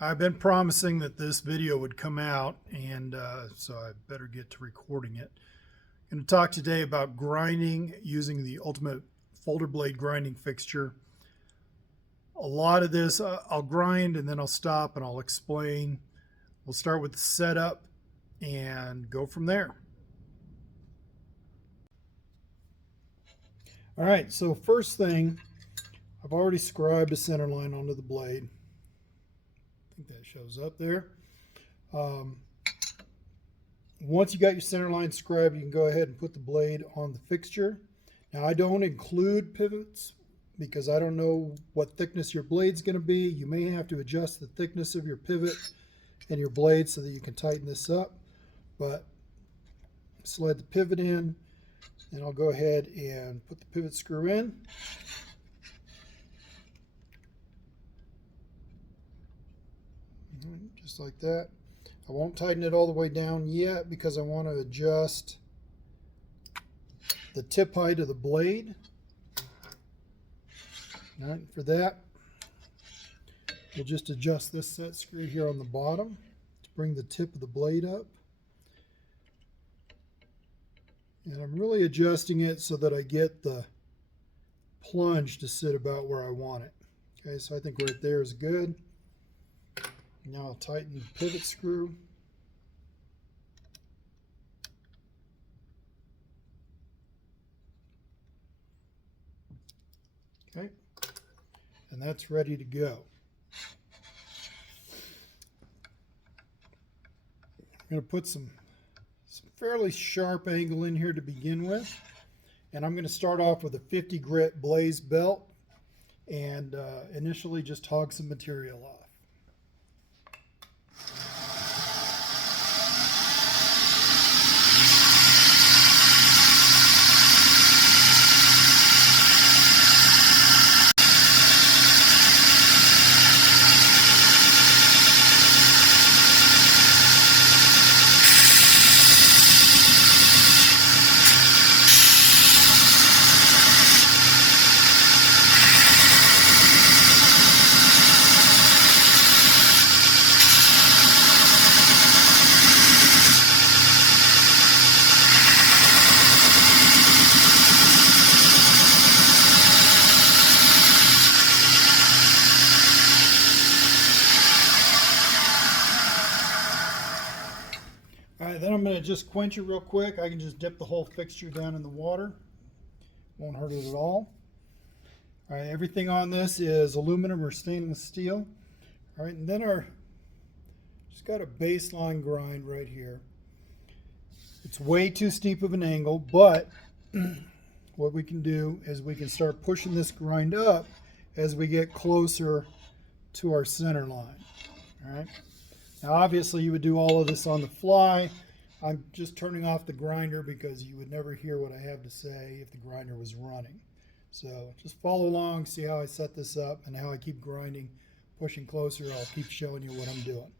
I've been promising that this video would come out, and so I better get to recording it. I'm going to talk today about grinding using the Ultimate Folder Blade grinding fixture. A lot of this I'll grind and then I'll stop and I'll explain. We'll start with the setup and go from there. All right, so first thing, I've already scribed a center line onto the blade. I think that shows up there. Once you got your center line scribed, you can go ahead and put the blade on the fixture. Now, I don't include pivots because I don't know what thickness your blade's going to be. You may have to adjust the thickness of your pivot and your blade so that you can tighten this up. But slide the pivot in, and I'll go ahead and put the pivot screw in. Just like that. I won't tighten it all the way down yet because I want to adjust the tip height of the blade. All right, for that, we'll just adjust this set screw here on the bottom to bring the tip of the blade up. And I'm really adjusting it so that I get the plunge to sit about where I want it. Okay, so I think right there is good. Now I'll tighten the pivot screw. Okay, and that's ready to go. I'm going to put some fairly sharp angle in here to begin with, and I'm going to start off with a 50 grit blaze belt and initially just hog some material off. Alright, then I'm going to just quench it real quick. I can just dip the whole fixture down in the water. Won't hurt it at all. Alright, everything on this is aluminum or stainless steel. Alright, and then just got a baseline grind right here. It's way too steep of an angle, but what we can do is we can start pushing this grind up as we get closer to our center line. Alright. Now obviously you would do all of this on the fly. I'm just turning off the grinder because you would never hear what I have to say if the grinder was running. So just follow along, see how I set this up and how I keep grinding, pushing closer. I'll keep showing you what I'm doing.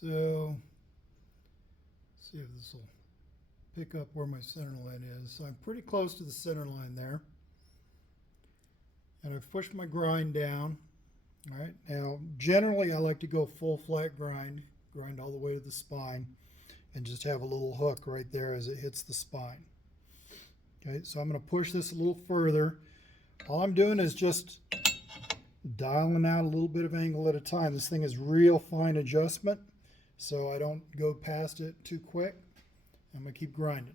So, see if this will pick up where my center line is. So I'm pretty close to the center line there. And I've pushed my grind down. All right, now generally I like to go full flat grind all the way to the spine, and just have a little hook right there as it hits the spine. Okay, so I'm going to push this a little further. All I'm doing is just dialing out a little bit of angle at a time. This thing is real fine adjustment, so I don't go past it too quick. I'm going to keep grinding.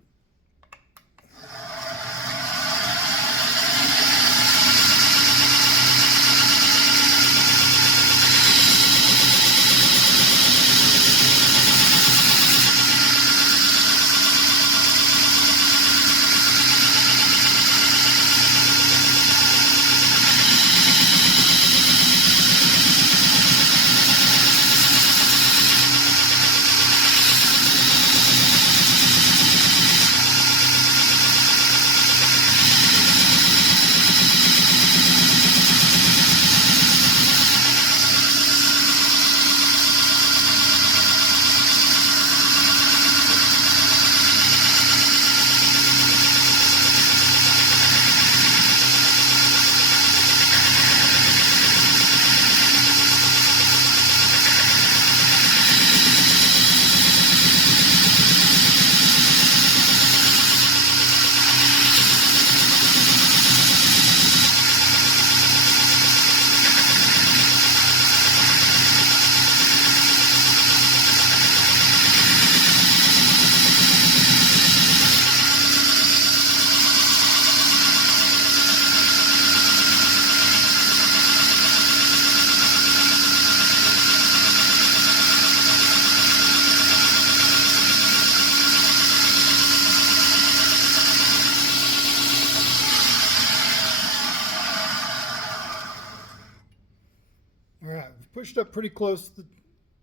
All right, we've pushed up pretty close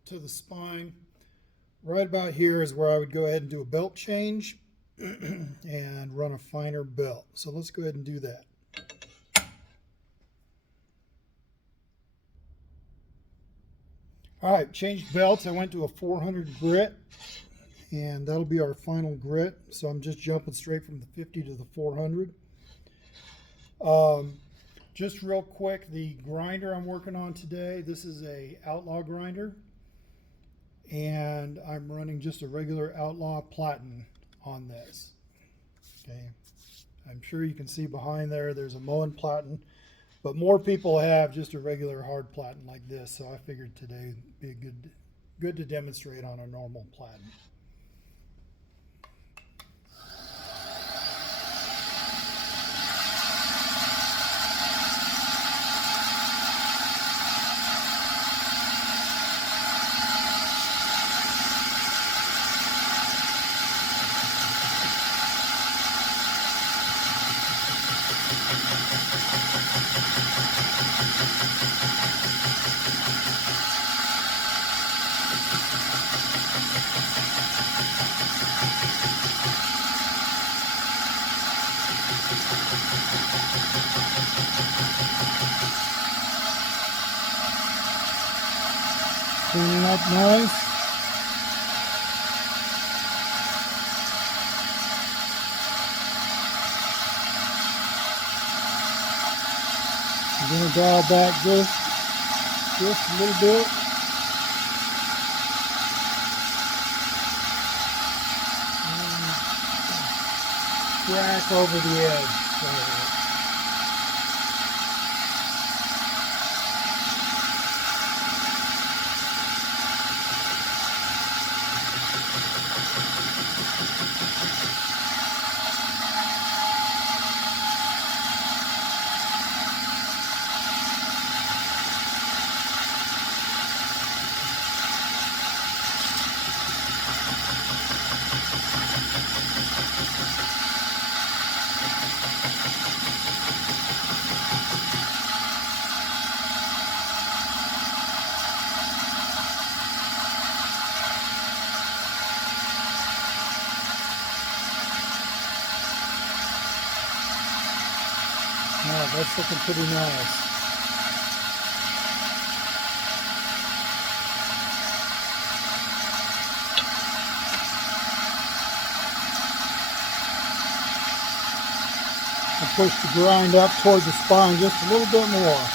to the spine. Right about here is where I would go ahead and do a belt change and run a finer belt. So let's go ahead and do that. All right, changed belts. I went to a 400 grit, and that'll be our final grit. So I'm just jumping straight from the 50 to the 400. Just real quick, the grinder I'm working on today, this is a Outlaw grinder, and I'm running just a regular Outlaw platen on this. Okay, I'm sure you can see behind there's a Moen platen, but more people have just a regular hard platen like this, so I figured today would be good to demonstrate on a normal platen. Cleaning up nice. I'm going to dial back just a little bit. And crack over the edge. Wow, that's looking pretty nice. push the grind up towards the spine just a little bit more.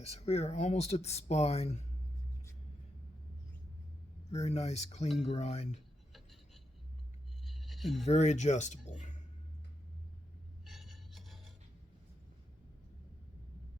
Alright, so we are almost at the spine. Very nice, clean grind. And very adjustable.